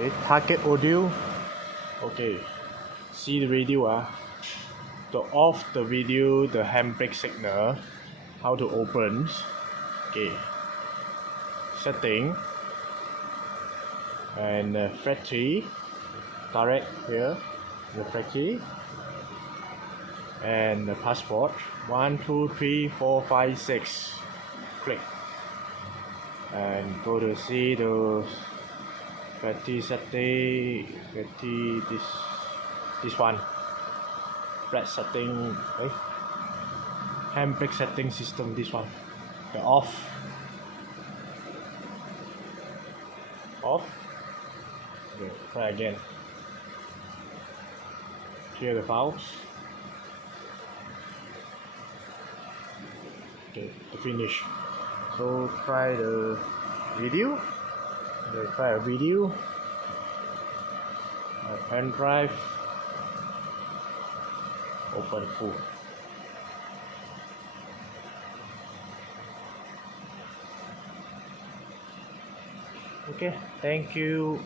Okay, target audio. Okay, see the radio. To off the video, the handbrake signal. How to open. Okay, setting and factory direct here, the factory and the passport 1 2 3 4 5 6. Click and go to see the factory setting, factory this one, flat setting, okay. Handbrake setting system, this one, the off. Okay, try again. Clear the files. Okay, to finish. So try the video. Okay, try a video. Pen drive. Open full. Okay, thank you.